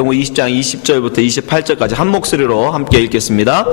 마태복음 20장 20절부터 28절까지 한 목소리로 함께 읽겠습니다.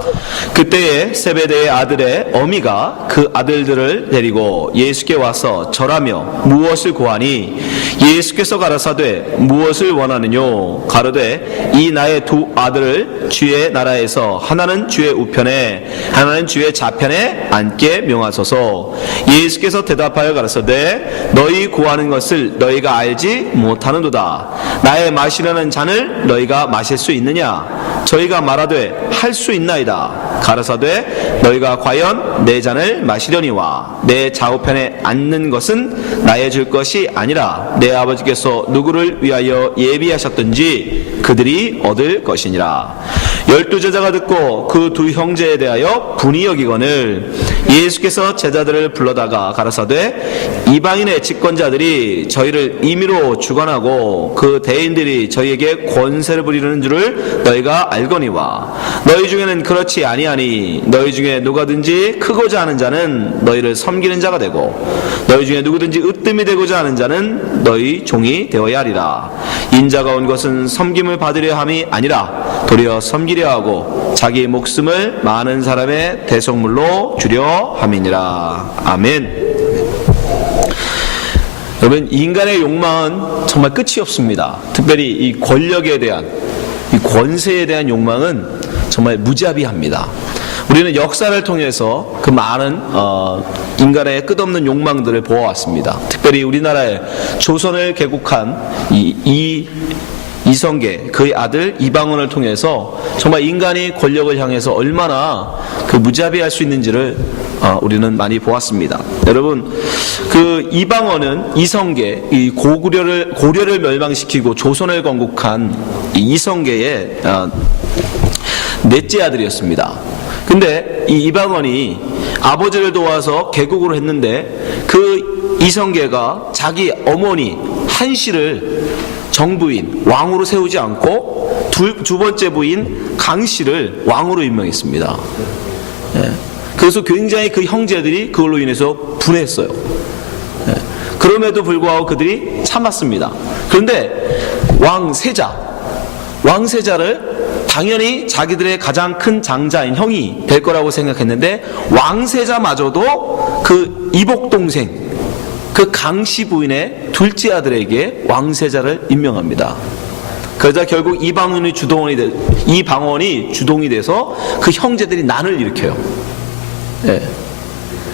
그때에 세베대의 아들의 어미가 그 아들들을 데리고 예수께 와서 절하며 무엇을 구하니 예수께서 가라사대 무엇을 원하느뇨 가로되 이 나의 두 아들을 주의 나라에서 하나는 주의 우편에 하나는 주의 좌편에 앉게 명하소서. 예수께서 대답하여 가라사대 너희 구하는 것을 너희가 알지 못하는도다. 나의 마시려는 잔을 너희가 마실 수 있느냐? 저희가 말하되 할 수 있나이다. 가라사대 너희가 과연 내 잔을 마시려니와 내 좌우편에 앉는 것은 나의 줄 것이 아니라 내 아버지께서 누구를 위하여 예비하셨든지 그들이 얻을 것이니라. 12 제자가 듣고 그 두 형제에 대하여 분이 여기거늘 예수께서 제자들을 불러다가 가라사대 이방인의 집권자들이 저희를 임의로 주관하고 그 대인들이 저희에게 권세를 부리는 줄을 너희가 알거니와 너희 중에는 그렇지 아니하니 너희 중에 누가든지 크고자 하는 자는 너희를 섬기는 자가 되고 너희 중에 누구든지 으뜸이 되고자 하는 자는 너희 종이 되어야 하리라. 인자가 온 것은 섬김을 받으려 함이 아니라 도리어 섬기려 하고 자기 목숨을 많은 사람의 대속물로 주려 함이니라. 아멘. 여러분, 인간의 욕망은 정말 끝이 없습니다. 특별히 이 권력에 대한, 이 권세에 대한 욕망은 정말 무자비합니다. 우리는 역사를 통해서 그 많은 인간의 끝없는 욕망들을 보아왔습니다. 특별히 우리나라의 조선을 개국한 이성계 그의 아들 이방원을 통해서 정말 인간이 권력을 향해서 얼마나 그 무자비할 수 있는지를 우리는 많이 보았습니다. 여러분, 그 이방원은 이성계, 이 고려를 멸망시키고 조선을 건국한 이성계의 넷째 아들이었습니다. 근데 이 이방원이 아버지를 도와서 개국을 했는데 그 이성계가 자기 어머니 한씨를 정부인 왕으로 세우지 않고 두 번째 부인 강씨를 왕으로 임명했습니다. 예. 그래서 굉장히 그 형제들이 그걸로 인해서 분했어요. 예. 그럼에도 불구하고 그들이 참았습니다. 그런데 왕세자를 당연히 자기들의 가장 큰 장자인 형이 될 거라고 생각했는데 왕세자마저도 그 이복동생 그 강씨 부인의 둘째 아들에게 왕세자를 임명합니다. 그러자 결국 이방원이 주동이 돼서 그 형제들이 난을 일으켜요. 예.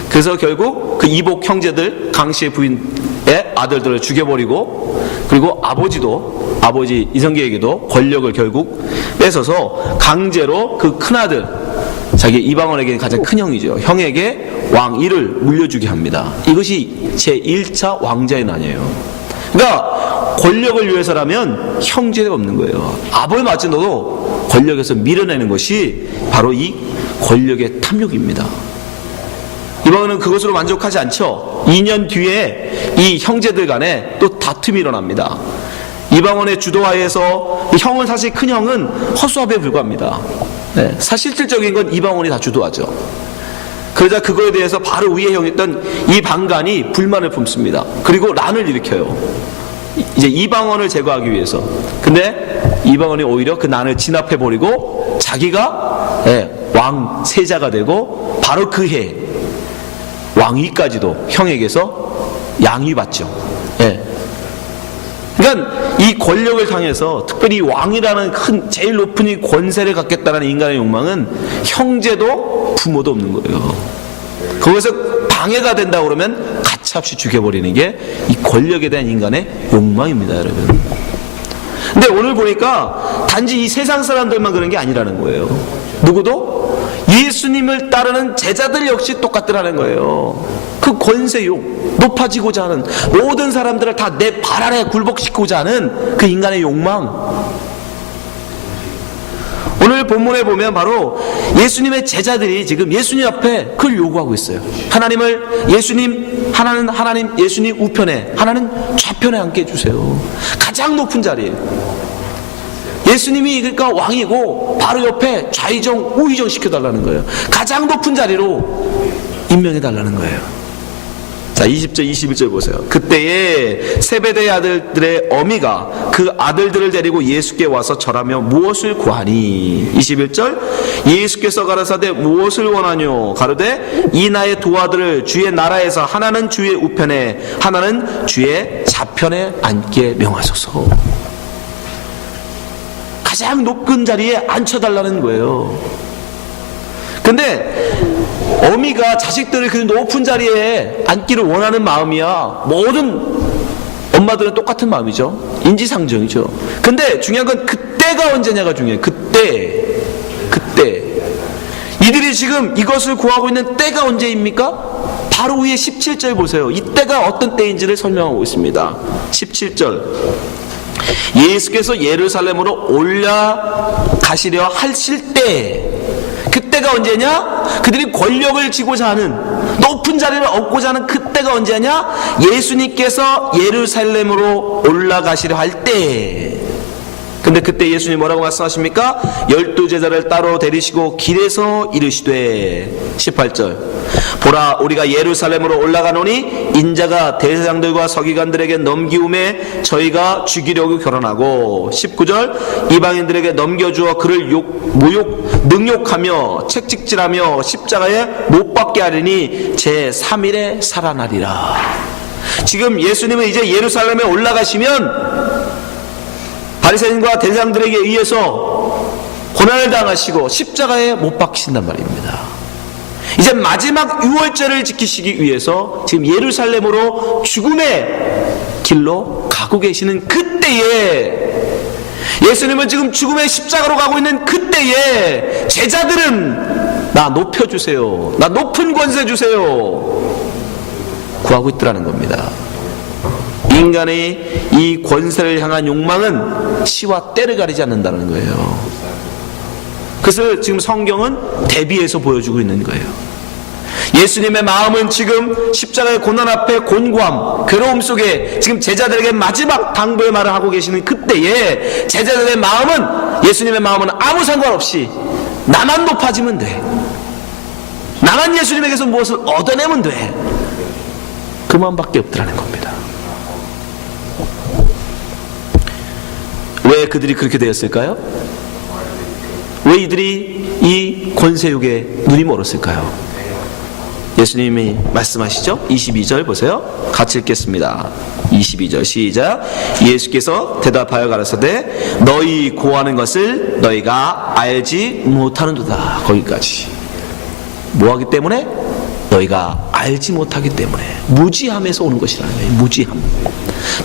그래서 결국 그 이복 형제들 강씨의 부인의 아들들을 죽여버리고 그리고 아버지 이성계에게도 권력을 결국 뺏어서 강제로 그 큰아들 자기 이방원에게 가장 큰 형이죠. 형에게 왕위를 물려주게 합니다. 이것이 제1차 왕자의 난이에요. 그러니까 권력을 위해서라면 형제가 없는 거예요. 아벌 맞지너도 권력에서 밀어내는 것이 바로 이 권력의 탐욕입니다. 이방원은 그것으로 만족하지 않죠. 2년 뒤에 이 형제들 간에 또 다툼이 일어납니다. 이방원의 주도하에서 형은 사실 큰 형은 허수아비에 불과합니다. 네, 사실질적인 건 이방원이 다 주도하죠. 그러자 그거에 대해서 바로 위에 형이었던 이 방간이 불만을 품습니다. 그리고 난을 일으켜요. 이제 이방원을 제거하기 위해서. 근데 이방원이 오히려 그 난을 진압해버리고 자기가 왕세자가 되고 바로 그 해 왕위까지도 형에게서 양위받죠. 그러니까 이 권력을 향해서 특별히 왕이라는 큰 제일 높은 이 권세를 갖겠다는 인간의 욕망은 형제도 부모도 없는 거예요. 거기서 방해가 된다고 그러면 가차없이 죽여버리는 게 이 권력에 대한 인간의 욕망입니다, 여러분. 근데 오늘 보니까 단지 이 세상 사람들만 그런 게 아니라는 거예요. 누구도 예수님을 따르는 제자들 역시 똑같더라는 거예요. 그 권세욕, 높아지고자 하는 모든 사람들을 다 내 발 아래 굴복시키고자 하는 그 인간의 욕망. 오늘 본문에 보면 바로 예수님의 제자들이 지금 예수님 앞에 그걸 요구하고 있어요. 하나는 하나님 예수님 우편에, 하나는 좌편에 앉게 해주세요. 가장 높은 자리에요. 예수님이 그러니까 왕이고 바로 옆에 좌의정 우의정 시켜달라는 거예요. 가장 높은 자리로 임명해달라는 거예요. 자, 자, 20절 21절 보세요. 그때에 세베대의 아들들의 어미가 그 아들들을 데리고 예수께 와서 절하며 무엇을 구하니. 21절 예수께서 가라사대 무엇을 원하뇨. 가로되 이 나의 두 아들을 주의 나라에서 하나는 주의 우편에 하나는 주의 좌편에 앉게 명하소서. 가장 높은 자리에 앉혀달라는 거예요. 근데 어미가 자식들을 그 높은 자리에 앉기를 원하는 마음이야 모든 엄마들은 똑같은 마음이죠. 인지상정이죠. 근데 중요한 건 그때가 언제냐가 중요해요. 그때 이들이 지금 이것을 구하고 있는 때가 언제입니까? 바로 위에 17절 보세요. 이 때가 어떤 때인지를 설명하고 있습니다. 17절 예수께서 예루살렘으로 올라가시려 하실 때, 그때가 언제냐? 그들이 권력을 쥐고자 하는, 높은 자리를 얻고자 하는 그때가 언제냐? 예수님께서 예루살렘으로 올라가시려 할 때. 근데 그때 예수님 뭐라고 말씀하십니까? 12제자를 따로 데리시고 길에서 이르시되 18절 보라 우리가 예루살렘으로 올라가노니 인자가 대제사장들과 서기관들에게 넘기움에 저희가 죽이려고 결혼하고 19절 이방인들에게 넘겨주어 그를 능욕하며 채찍질하며 십자가에 못 박게 하리니 제3일에 살아나리라. 지금 예수님은 이제 예루살렘에 올라가시면 바리새인과 대제사장들에게 의해서 고난을 당하시고 십자가에 못 박히신단 말입니다. 이제 마지막 유월절을 지키시기 위해서 지금 예루살렘으로 죽음의 길로 가고 계시는 그때에, 예수님은 지금 죽음의 십자가로 가고 있는 그때에 제자들은 나 높여주세요, 나 높은 권세 주세요 구하고 있더라는 겁니다. 인간의 이 권세를 향한 욕망은 시와 때를 가리지 않는다는 거예요. 그래서 지금 성경은 대비해서 보여주고 있는 거예요. 예수님의 마음은 지금 십자가의 고난 앞에 곤고함, 괴로움 속에 지금 제자들에게 마지막 당부의 말을 하고 계시는 그때에 제자들의 마음은, 예수님의 마음은 아무 상관없이 나만 높아지면 돼, 나만 예수님에게서 무엇을 얻어내면 돼, 그 마음밖에 없더라는 겁니다. 왜 그들이 그렇게 되었을까요? 왜 이들이 이 권세욕에 눈이 멀었을까요? 예수님이 말씀하시죠? 22절 보세요. 같이 읽겠습니다. 22절 시작. 예수께서 대답하여 가라사대 너희 구하는 것을 너희가 알지 못하는도다. 거기까지. 뭐하기 때문에? 너희가 알지 못하기 때문에. 무지함에서 오는 것이라는 거예요. 무지함.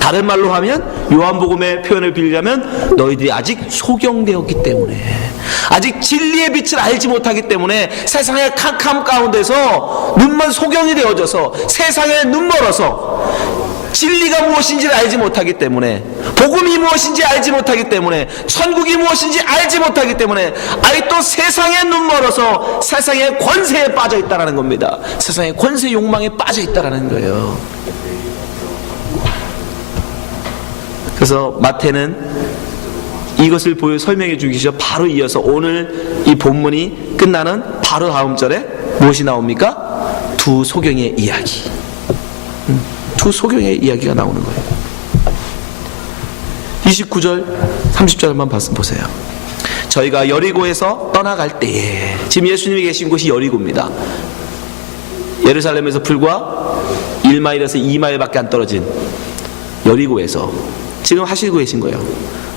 다른 말로 하면, 요한복음의 표현을 빌리자면 너희들이 아직 소경되었기 때문에, 아직 진리의 빛을 알지 못하기 때문에 세상의 캄캄 가운데서 눈만 소경이 되어져서 세상에 눈 멀어서 진리가 무엇인지를 알지 못하기 때문에, 복음이 무엇인지 알지 못하기 때문에, 천국이 무엇인지 알지 못하기 때문에 아직도 세상에 눈 멀어서 세상의 권세에 빠져 있다는 겁니다. 세상의 권세 욕망에 빠져 있다는 거예요. 그래서 마태는 이것을 설명해 주기 위해서 바로 이어서 오늘 이 본문이 끝나는 바로 다음 절에 무엇이 나옵니까? 두 소경의 이야기. 두 소경의 이야기가 나오는 거예요. 29절 30절 한번 보세요. 저희가 여리고에서 떠나갈 때에, 지금 예수님이 계신 곳이 여리고입니다. 예루살렘에서 불과 1마일에서 2마일밖에 안 떨어진 여리고에서 지금 하시고 계신 거예요.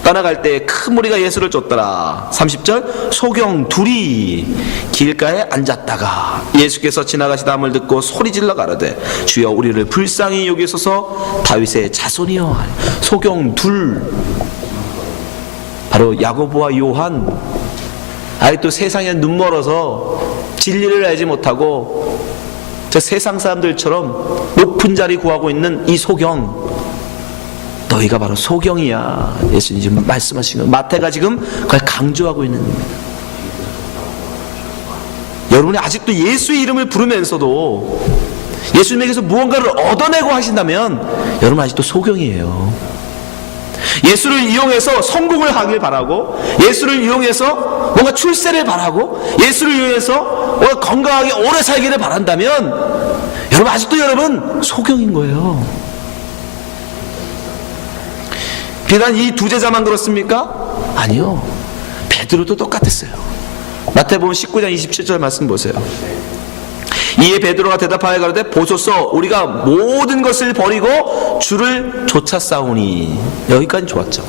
떠나갈 때 큰 무리가 예수를 쫓더라. 30절 소경 둘이 길가에 앉았다가 예수께서 지나가시다함을 듣고 소리질러 가라되 주여 우리를 불쌍히 여기소서 다윗의 자손이여. 소경 둘, 바로 야고보와 요한. 아직도 세상에 눈 멀어서 진리를 알지 못하고 저 세상 사람들처럼 높은 자리 구하고 있는 이 소경, 너희가 바로 소경이야. 예수님 지금 말씀하신 거, 마태가 지금 그걸 강조하고 있는 겁니다. 여러분이 아직도 예수의 이름을 부르면서도 예수님에게서 무언가를 얻어내고 하신다면 여러분 아직도 소경이에요. 예수를 이용해서 성공을 하길 바라고, 예수를 이용해서 뭔가 출세를 바라고, 예수를 이용해서 뭔가 건강하게 오래 살기를 바란다면 여러분, 아직도 여러분 소경인 거예요. 비단 이 두 제자만 그렇습니까? 아니요, 베드로도 똑같았어요. 마태복음 19장 27절 말씀 보세요. 이에 베드로가 대답하여 가로되 보소서, 우리가 모든 것을 버리고 주를 쫓아싸우니. 여기까지 좋았죠.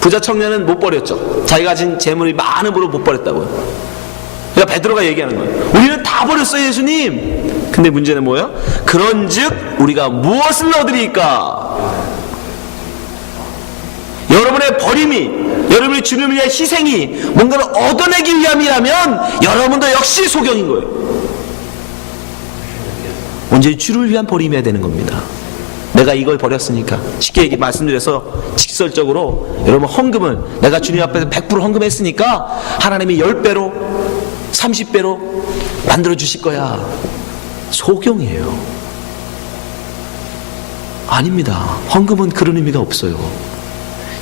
부자 청년은 못 버렸죠. 자기가 가진 재물이 많음으로 못 버렸다고요. 그러니까 베드로가 얘기하는 거예요. 우리는 다 버렸어요, 예수님. 근데 문제는 뭐예요? 그런즉 우리가 무엇을 얻으리까? 여러분의 버림이, 여러분의 주님을 위한 희생이 뭔가를 얻어내기 위함이라면 여러분도 역시 소경인 거예요. 언제 주를 위한 버림이어야 되는 겁니다. 내가 이걸 버렸으니까. 쉽게 말씀드려서 직설적으로 여러분, 헌금을 내가 주님 앞에서 100% 헌금했으니까 하나님이 10배로 30배로 만들어 주실 거야. 소경이에요. 아닙니다. 헌금은 그런 의미가 없어요.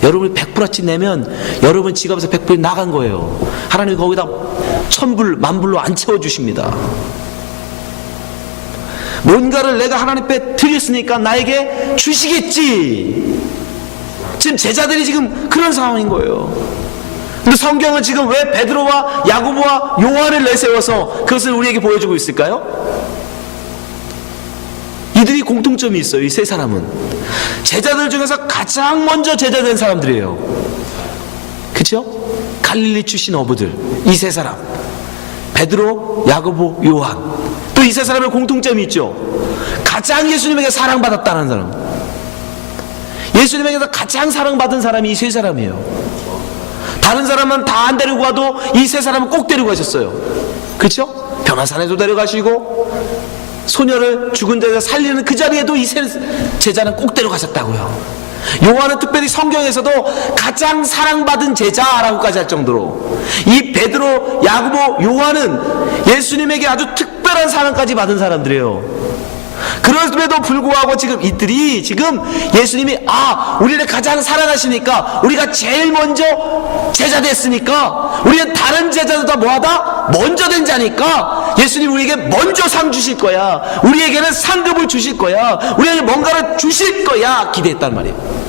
여러분이 100%치 내면 여러분 지갑에서 100% 나간 거예요. 하나님이 거기다 1000불, 10,000불로 안 채워주십니다. 뭔가를 내가 하나님 앞에 드렸으니까 나에게 주시겠지. 지금 제자들이 지금 그런 상황인 거예요. 근데 성경은 지금 왜 베드로와 야고보와 요한을 내세워서 그것을 우리에게 보여주고 있을까요? 이들이 공통점이 있어요. 이 세 사람은 제자들 중에서 가장 먼저 제자된 사람들이에요. 그렇죠? 갈릴리 출신 어부들, 이 세 사람, 베드로, 야고보, 요한. 또 이 세 사람의 공통점이 있죠. 가장 예수님에게 사랑받았다는 사람, 예수님에게서 가장 사랑받은 사람이 이 세 사람이에요. 다른 사람은 다 안 데리고 가도 이 세 사람은 꼭 데리고 가셨어요. 그렇죠? 변화산에도 데려가시고 소녀를 죽은 자에서 살리는 그 자리에도 이 세 제자는 꼭 데려가셨다고요. 요한은 특별히 성경에서도 가장 사랑받은 제자라고까지 할 정도로, 이 베드로, 야고보, 요한은 예수님에게 아주 특별한 사랑까지 받은 사람들이에요. 그럼에도 불구하고 지금 이들이 지금 예수님이 우리를 가장 사랑하시니까 우리가 제일 먼저 제자 됐으니까 우리는 다른 제자들보다 뭐하다? 먼저 된 자니까 예수님 우리에게 먼저 상 주실 거야, 우리에게는 상급을 주실 거야, 우리에게 뭔가를 주실 거야 기대했단 말이에요.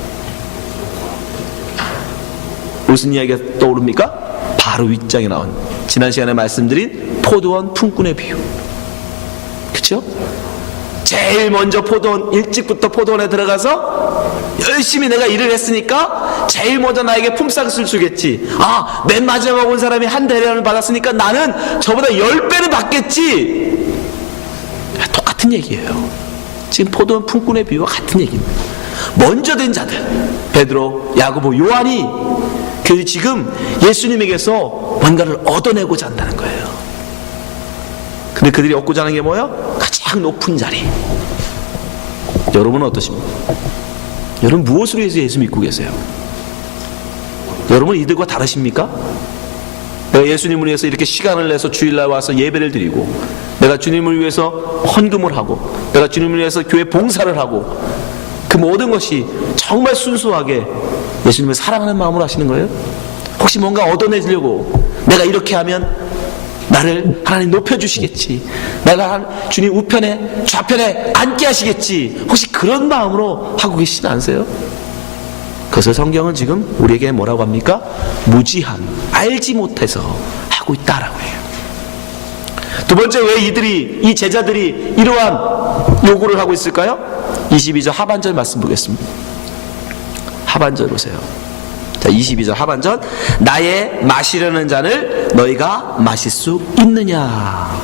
무슨 이야기가 떠오릅니까? 바로 윗장에 나온 지난 시간에 말씀드린 포도원 품꾼의 비유. 그렇죠? 제일 먼저 포도원, 일찍부터 포도원에 들어가서 열심히 내가 일을 했으니까 제일 먼저 나에게 품삯을 주겠지. 맨 마지막 온 사람이 한 대련을 받았으니까 나는 저보다 10배는 받겠지. 똑같은 얘기예요. 지금 포도원 품꾼의 비유와 같은 얘기입니다. 먼저 된 자들, 베드로, 야고보, 요한이 그 지금 예수님에게서 뭔가를 얻어내고자 한다는 거예요. 근데 그들이 얻고자 하는 게 뭐예요? 가장 높은 자리. 여러분은 어떠십니까? 여러분 무엇으로 해서 예수 믿고 계세요? 여러분 이들과 다르십니까? 내가 예수님을 위해서 이렇게 시간을 내서 주일날 와서 예배를 드리고, 내가 주님을 위해서 헌금을 하고, 내가 주님을 위해서 교회 봉사를 하고, 그 모든 것이 정말 순수하게 예수님을 사랑하는 마음으로 하시는 거예요? 혹시 뭔가 얻어내려고 내가 이렇게 하면 나를 하나님 높여주시겠지, 내가 주님 우편에 좌편에 앉게 하시겠지, 혹시 그런 마음으로 하고 계시지 않으세요? 그래서 성경은 지금 우리에게 뭐라고 합니까? 무지한, 알지 못해서 하고 있다라고 해요. 두 번째, 왜 이 제자들이 이러한 요구를 하고 있을까요? 22절 하반절 말씀 보겠습니다. 하반절 보세요. 자, 22절 하반절. 나의 마시려는 잔을 너희가 마실 수 있느냐?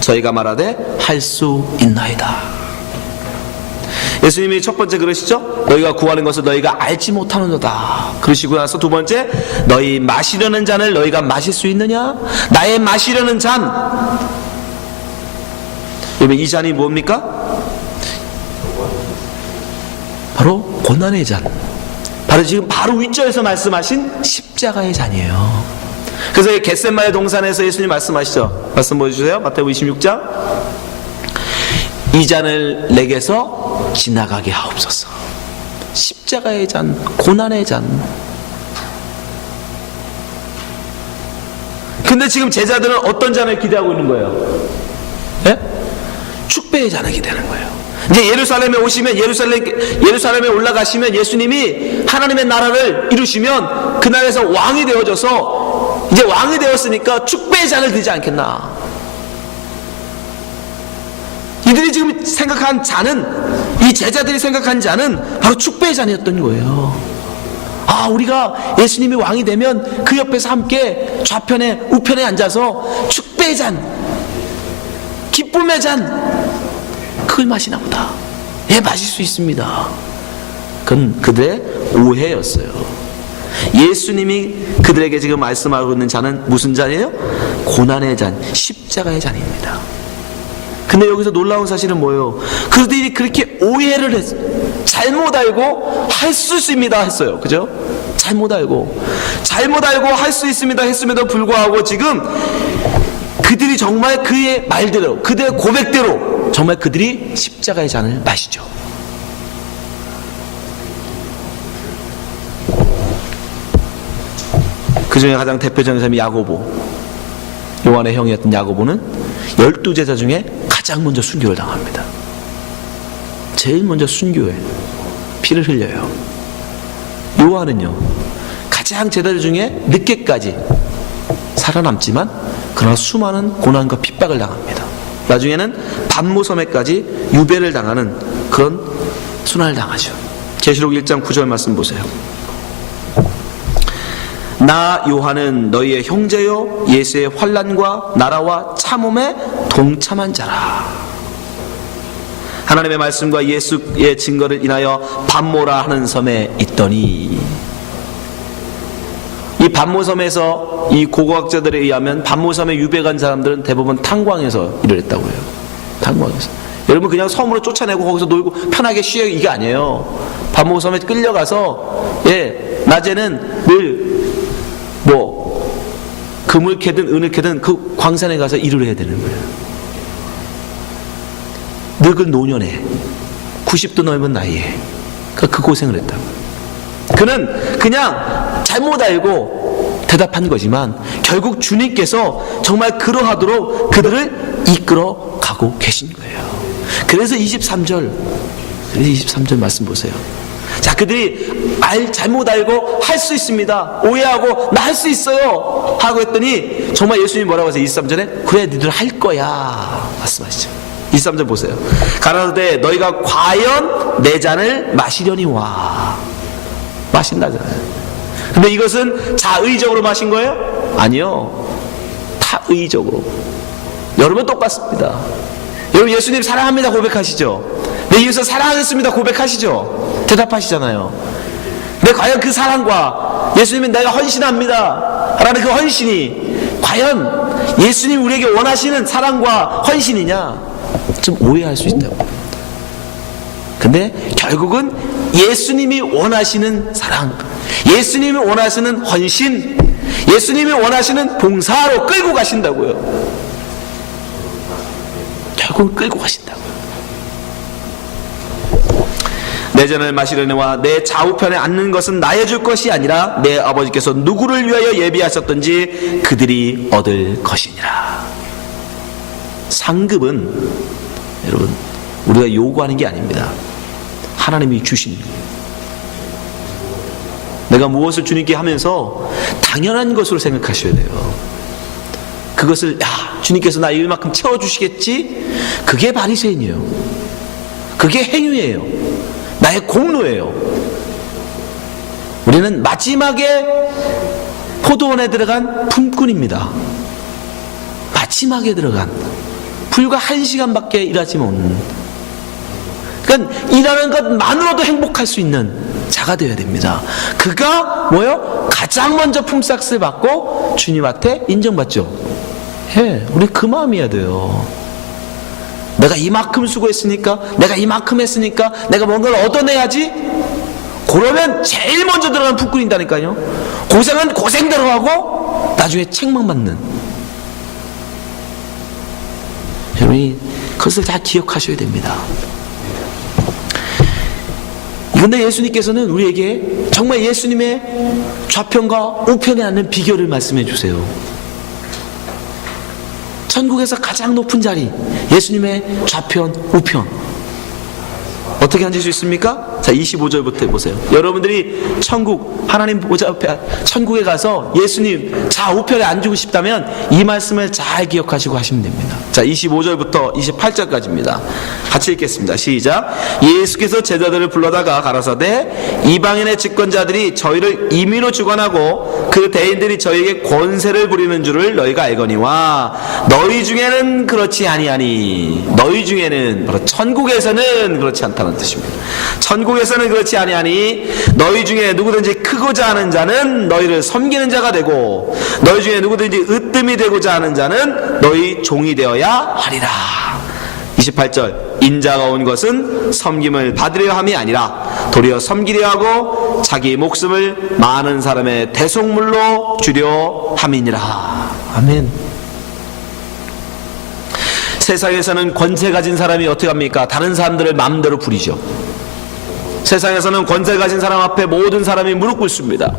저희가 말하되 할 수 있나이다. 예수님이 첫 번째 그러시죠? 너희가 구하는 것을 너희가 알지 못하는도다. 그러시고 나서 두 번째, 너희 마시려는 잔을 너희가 마실 수 있느냐? 나의 마시려는 잔. 여러분 이 잔이 뭡니까? 바로 고난의 잔. 바로 지금 바로 윗절에서 말씀하신 십자가의 잔이에요. 그래서 겟세마네 동산에서 예수님 말씀하시죠. 말씀 보여주세요. 마태복음 26장. 이 잔을 내게서 지나가게 하옵소서. 십자가의 잔, 고난의 잔. 근데 지금 제자들은 어떤 잔을 기대하고 있는 거예요? 예? 축배의 잔이 되는 거예요. 이제 예루살렘에 오시면, 예루살렘에 올라가시면, 예수님이 하나님의 나라를 이루시면 그날에서 왕이 되어져서, 이제 왕이 되었으니까 축배의 잔을 드지 않겠나. 이들이 지금 생각한 잔은, 이 제자들이 생각한 잔은 바로 축배의 잔이었던 거예요. 아, 우리가 예수님이 왕이 되면 그 옆에서 함께 좌편에 우편에 앉아서 축배의 잔, 기쁨의 잔, 그걸 마시나 보다. 예, 마실 수 있습니다. 그건 그들의 오해였어요. 예수님이 그들에게 지금 말씀하고 있는 잔은 무슨 잔이에요? 고난의 잔, 십자가의 잔입니다. 근데 여기서 놀라운 사실은 뭐예요? 그들이 그렇게 오해를 했어요. 잘못 알고 할 수 있습니다 했어요. 그죠? 잘못 알고 할 수 있습니다 했음에도 불구하고 지금 그들이 정말 그의 말대로, 그들의 고백대로 정말 그들이 십자가의 잔을 마시죠. 그 중에 가장 대표적인 사람이 야고보, 요한의 형이었던 야고보는 12제자 중에 가장 먼저 순교를 당합니다. 제일 먼저 순교해 피를 흘려요. 요한은요, 가장 제자들 중에 늦게까지 살아남지만 그러나 수많은 고난과 핍박을 당합니다. 나중에는 반모섬에까지 유배를 당하는 그런 순환을 당하죠. 계시록 1장 9절 말씀 보세요. 나 요한은 너희의 형제요 예수의 환난과 나라와 참음에 동참한 자라. 하나님의 말씀과 예수의 증거를 인하여 반모라 하는 섬에 있더니, 이 반모섬에서 이 고고학자들에 의하면 반모섬에 유배 간 사람들은 대부분 탄광에서 일을 했다고 해요. 탄광에서. 여러분, 그냥 섬으로 쫓아내고 거기서 놀고 편하게 쉬어, 이게 아니에요. 반모섬에 끌려가서, 예, 낮에는 늘 금을 캐든 은을 캐든 그 광산에 가서 일을 해야 되는 거예요. 늙은 노년에 90도 넘은 나이에 그 고생을 했다고. 그는 그냥 잘못 알고 대답한 거지만 결국 주님께서 정말 그러하도록 그들을 이끌어 가고 계신 거예요. 그래서 23절 말씀 보세요. 자, 그들이 잘못 알고 할 수 있습니다, 오해하고 나 할 수 있어요 하고 했더니 정말 예수님이 뭐라고 하세요? 23절에 그래 니들 할 거야 말씀하시죠. 23절 보세요. 가라사대 너희가 과연 내 잔을 마시려니 와. 마신다잖아요. 근데 이것은 자의적으로 마신 거예요? 아니요, 타의적으로. 여러분 똑같습니다. 여러분 예수님 사랑합니다 고백하시죠? 내 예수 사랑하겠습니다 고백하시죠? 대답하시잖아요. 근데 과연 그 사랑과 예수님이 내가 헌신합니다 라는 그 헌신이 과연 예수님이 우리에게 원하시는 사랑과 헌신이냐? 좀 오해할 수 있다고. 근데 결국은 예수님이 원하시는 사랑, 예수님이 원하시는 헌신, 예수님이 원하시는 봉사로 끌고 가신다고요. 결국은 끌고 가신다고요. 내 잔을 마시려니와 내 좌우편에 앉는 것은 나의 줄 것이 아니라 내 아버지께서 누구를 위하여 예비하셨던지 그들이 얻을 것이니라. 상급은 여러분 우리가 요구하는 게 아닙니다. 하나님이 주신. 내가 무엇을 주님께 하면서 당연한 것으로 생각하셔야 돼요. 그것을 주님께서 나 이만큼 채워주시겠지? 그게 바리새인이에요. 그게 행위예요. 나의 공로예요. 우리는 마지막에 포도원에 들어간 품꾼입니다. 마지막에 들어간, 불과 1시간밖에 일하지 못하는, 그러니까 일하는 것만으로도 행복할 수 있는 자가 되어야 됩니다. 그가 뭐요? 가장 먼저 품삯을 받고 주님한테 인정받죠. 우리 그 마음이어야 돼요. 내가 이만큼 수고했으니까, 내가 이만큼 했으니까 내가 뭔가를 얻어내야지. 그러면 제일 먼저 들어가는 품꾼이다니까요. 고생은 고생대로 하고 나중에 책망받는. 여러분이 그것을 다 기억하셔야 됩니다. 그런데 예수님께서는 우리에게 정말 예수님의 좌편과 우편에 앉는 비결을 말씀해 주세요. 천국에서 가장 높은 자리, 예수님의 좌편, 우편. 어떻게 앉을 수 있습니까? 자, 25절부터 보세요. 여러분들이 천국, 하나님 보좌 앞에, 천국에 가서 예수님 좌우편에 앉고 싶다면 이 말씀을 잘 기억하시고 하시면 됩니다. 자, 25절부터 28절까지입니다. 같이 읽겠습니다. 시작. 예수께서 제자들을 불러다가 가라사대 이방인의 집권자들이 저희를 임의로 주관하고 그 대인들이 저희에게 권세를 부리는 줄을 너희가 알거니와 너희 중에는 그렇지 아니하니. 너희 중에는 바로 천국에서는 그렇지 않다는 뜻입니다. 천국에서는 그렇지 아니하니 너희 중에 누구든지 크고자 하는 자는 너희를 섬기는 자가 되고 너희 중에 누구든지 으뜸이 되고자 하는 자는 너희 종이 되어야 하리라. 28절. 인자가 온 것은 섬김을 받으려 함이 아니라 도리어 섬기려 하고 자기 목숨을 많은 사람의 대속물로 주려 함이니라. 아멘. 세상에서는 권세 가진 사람이 어떻게 합니까? 다른 사람들을 마음대로 부리죠. 세상에서는 권세 가진 사람 앞에 모든 사람이 무릎 꿇습니다.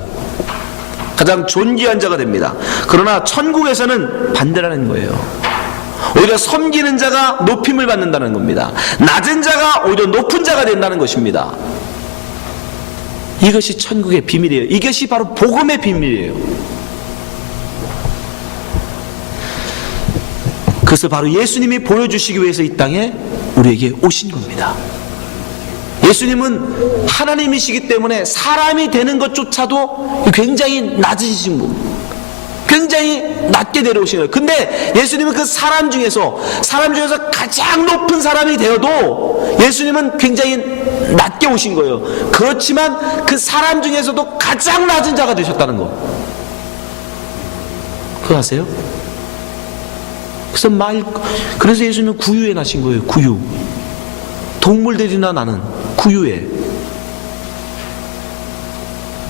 가장 존귀한 자가 됩니다. 그러나 천국에서는 반대라는 거예요. 오히려 섬기는 자가 높임을 받는다는 겁니다. 낮은 자가 오히려 높은 자가 된다는 것입니다. 이것이 천국의 비밀이에요. 이것이 바로 복음의 비밀이에요. 그것을 바로 예수님이 보여주시기 위해서 이 땅에 우리에게 오신 겁니다. 예수님은 하나님이시기 때문에 사람이 되는 것조차도 굉장히 낮으신 분, 굉장히 낮게 내려오신 거예요. 근데 예수님은 그 사람 중에서 가장 높은 사람이 되어도 예수님은 굉장히 낮게 오신 거예요. 그렇지만 그 사람 중에서도 가장 낮은 자가 되셨다는 거, 그거 아세요? 그래서 예수님은 구유에 나신 거예요. 구유. 동물들이나 나는 구유에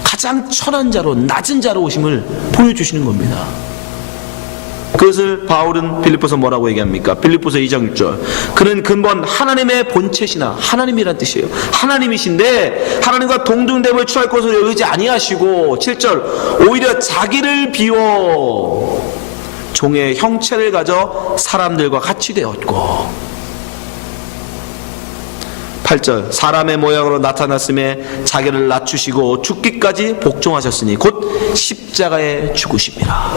가장 천한 자로, 낮은 자로 오심을 보여주시는 겁니다. 그것을 바울은 빌립보서 뭐라고 얘기합니까? 빌립보서 2장 6절. 그는 근본 하나님의 본체시나, 하나님이란 뜻이에요. 하나님이신데 하나님과 동등됨을 취할 것으로 여기지 아니하시고, 7절. 오히려 자기를 비워 종의 형체를 가져 사람들과 같이 되었고, 8절. 사람의 모양으로 나타났음에 자기를 낮추시고 죽기까지 복종하셨으니 곧 십자가에 죽으심이라.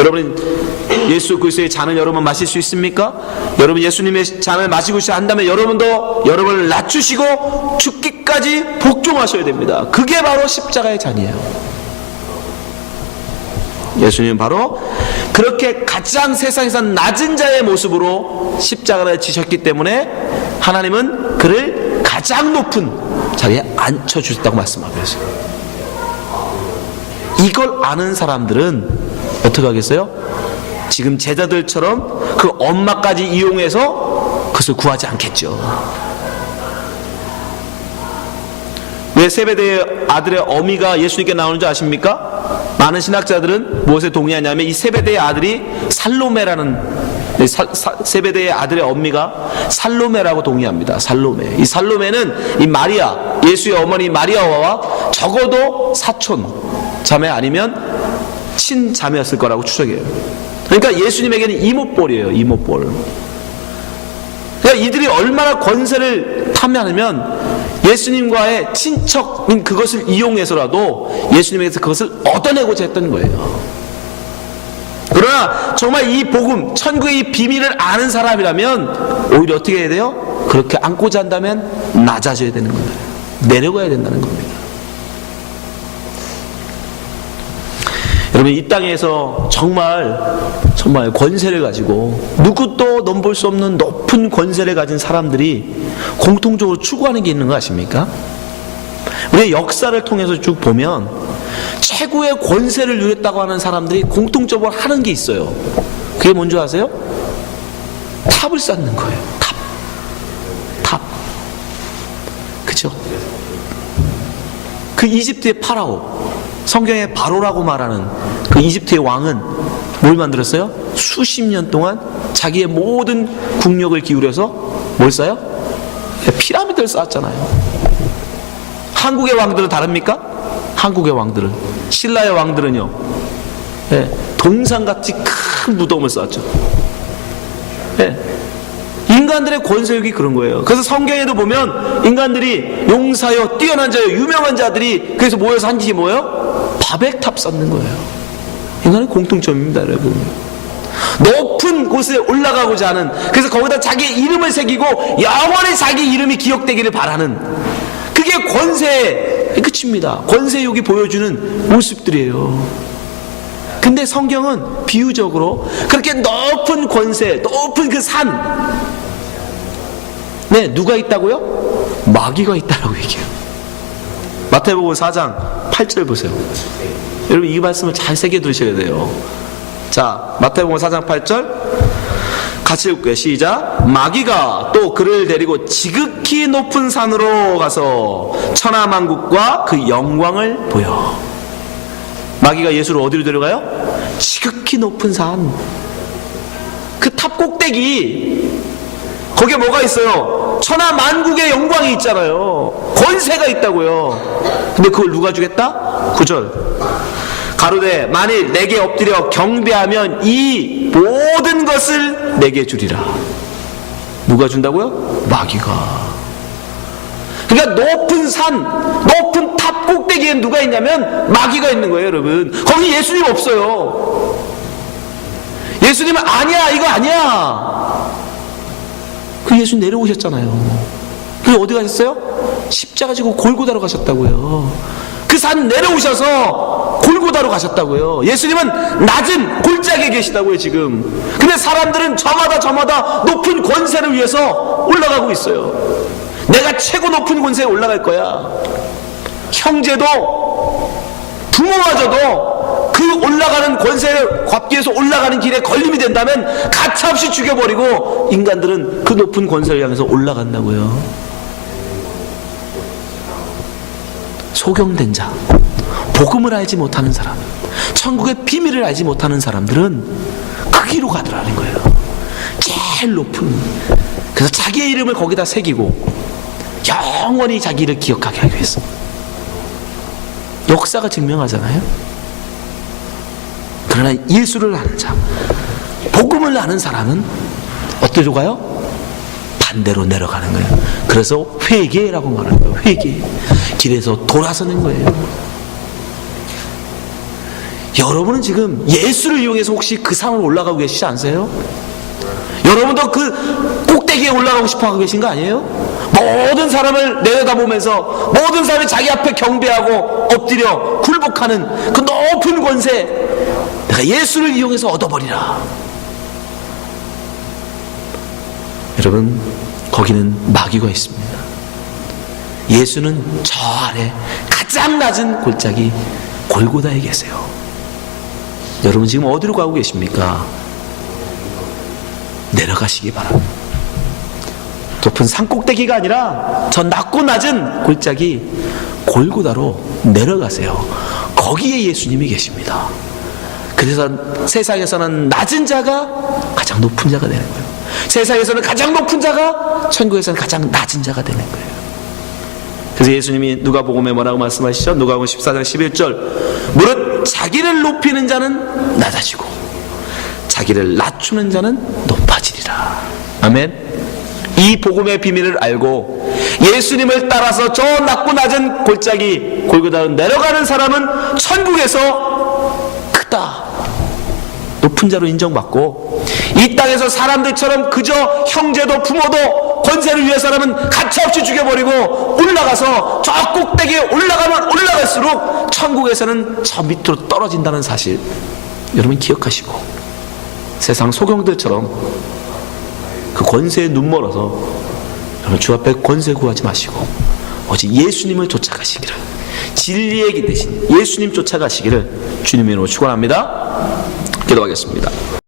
여러분, 예수 그리스도의 잔을 여러분 마실 수 있습니까? 여러분 예수님의 잔을 마시고 싶어 한다면 여러분도 여러분을 낮추시고 죽기까지 복종하셔야 됩니다. 그게 바로 십자가의 잔이에요. 예수님은 바로 그렇게 가장 세상에서 낮은 자의 모습으로 십자가를 지셨기 때문에 하나님은 그를 가장 높은 자리에 앉혀주셨다고 말씀하고 있어요. 이걸 아는 사람들은 어떻게 하겠어요? 지금 제자들처럼 그 엄마까지 이용해서 그것을 구하지 않겠죠. 왜 세베대의 아들의 어미가 예수님께 나오는 줄 아십니까? 많은 신학자들은 무엇에 동의하냐면 이 세베대의 아들이 살로메라는, 세베대의 아들의 어미가 살로메라고 동의합니다. 살로메. 이 살로메는 이 마리아, 예수의 어머니 마리아와 적어도 사촌 자매 아니면 친자매였을 거라고 추정해요. 그러니까 예수님에게는 이모뻘이에요. 이모뻘. 그러니까 이들이 얼마나 권세를 탐하냐면 예수님과의 친척인 그것을 이용해서라도 예수님에게서 그것을 얻어내고자 했던 거예요. 그러나 정말 이 복음, 천국의 이 비밀을 아는 사람이라면 오히려 어떻게 해야 돼요? 그렇게 안고자 한다면 낮아져야 되는 거예요. 내려가야 된다는 겁니다. 여러분, 이 땅에서 정말 권세를 가지고 누구도 넘볼 수 없는 높은 권세를 가진 사람들이 공통적으로 추구하는 게 있는 거 아십니까? 우리의 역사를 통해서 쭉 보면 최고의 권세를 누렸다고 하는 사람들이 공통적으로 하는 게 있어요. 그게 뭔지 아세요? 탑을 쌓는 거예요. 탑. 그죠? 그 이집트의 파라오, 성경의 바로라고 말하는 그 이집트의 왕은 뭘 만들었어요? 수십 년 동안 자기의 모든 국력을 기울여서 뭘 쌓아요? 피라미드를 쌓았잖아요. 한국의 왕들은 다릅니까? 한국의 왕들은, 신라의 왕들은요, 예, 동산같이 큰 무덤을 쌓았죠. 예, 인간들의 권세욕이 그런 거예요. 그래서 성경에도 보면 인간들이 용사여 뛰어난 자여 유명한 자들이 그래서 모여서 한 짓이 뭐예요? 바백탑 쌓는 거예요. 인간의 공통점입니다, 여러분. 높은 곳에 올라가고자 하는, 그래서 거기다 자기 이름을 새기고 영원히 자기 이름이 기억되기를 바라는, 그게 권세의 끝입니다. 권세욕이 보여주는 모습들이에요. 근데 성경은 비유적으로 그렇게 높은 권세, 높은 그 산, 네, 누가 있다고요? 마귀가 있다라고 얘기해요. 마태복음 4장 8절 보세요. 여러분 이 말씀을 잘 새겨 두셔야 돼요. 자, 마태복음 4장 8절 같이 읽을게요. 시작. 마귀가 또 그를 데리고 지극히 높은 산으로 가서 천하만국과 그 영광을 보여. 마귀가 예수를 어디로 데려가요? 지극히 높은 산, 그 탑 꼭대기, 거기에 뭐가 있어요? 천하만국의 영광이 있잖아요. 권세가 있다고요. 근데 그걸 누가 주겠다? 9절 가로되 만일 내게 엎드려 경배하면 이 모든 것을 내게 주리라. 누가 준다고요? 마귀가. 그러니까 높은 산, 높은 탑 꼭대기엔 누가 있냐면 마귀가 있는 거예요, 여러분. 거기 예수님 없어요. 예수님은 아니야, 이거 아니야. 그 예수님 내려오셨잖아요. 그래서 어디 가셨어요? 십자가 지고 골고다로 가셨다고요. 그 산 내려오셔서 골고다로 가셨다고요. 예수님은 낮은 골짜기에 계시다고요, 지금. 근데 사람들은 저마다 높은 권세를 위해서 올라가고 있어요. 내가 최고 높은 권세에 올라갈 거야. 형제도 부모마저도 그 올라가는 권세를 갚기 위해서 올라가는 길에 걸림이 된다면 가차없이 죽여버리고, 인간들은 그 높은 권세를 향해서 올라간다고요. 소경된 자, 복음을 알지 못하는 사람, 천국의 비밀을 알지 못하는 사람들은 그 길로 가더라는 거예요. 제일 높은. 그래서 자기의 이름을 거기다 새기고 영원히 자기를 기억하게 하기 위해서. 역사가 증명하잖아요. 그러나 예수를 아는 자, 복음을 아는 사람은 어디로 가요? 반대로 내려가는 거예요. 그래서 회개라고 말하는 거예요. 회개. 길에서 돌아서는 거예요. 여러분은 지금 예수를 이용해서 혹시 그 산을 올라가고 계시지 않으세요? 여러분도 그 꼭대기에 올라가고 싶어 하고 계신 거 아니에요? 모든 사람을 내려다보면서 모든 사람이 자기 앞에 경배하고 엎드려 굴복하는 그 높은 권세, 내가 예수를 이용해서 얻어버리라. 여러분, 거기는 마귀가 있습니다. 예수는 저 아래 가장 낮은 골짜기 골고다에 계세요. 여러분 지금 어디로 가고 계십니까? 내려가시기 바랍니다. 높은 산 꼭대기가 아니라 저 낮고 낮은 골짜기 골고다로 내려가세요. 거기에 예수님이 계십니다. 그래서 세상에서는 낮은 자가 가장 높은 자가 되는 거예요. 세상에서는 가장 높은 자가 천국에서는 가장 낮은 자가 되는 거예요. 그래서 예수님이 누가복음에 뭐라고 말씀하시죠? 누가복음 14장 11절 무릇 자기를 높이는 자는 낮아지고 자기를 낮추는 자는 높아지리라. 아멘. 이 복음의 비밀을 알고 예수님을 따라서 저 낮고 낮은 골짜기 골고다로 내려가는 사람은 천국에서 크다, 높은 자로 인정받고, 이 땅에서 사람들처럼 그저 형제도 부모도 권세를 위해서라면 가차없이 죽여버리고 올라가서 저 꼭대기에 올라가면 올라갈수록 천국에서는 저 밑으로 떨어진다는 사실 여러분 기억하시고, 세상 소경들처럼 그 권세에 눈멀어서 여러분 주 앞에 권세 구하지 마시고 오직 예수님을 쫓아가시기를, 진리의 길 대신 예수님 쫓아가시기를 주님의 이름으로 축원합니다. 기도하겠습니다.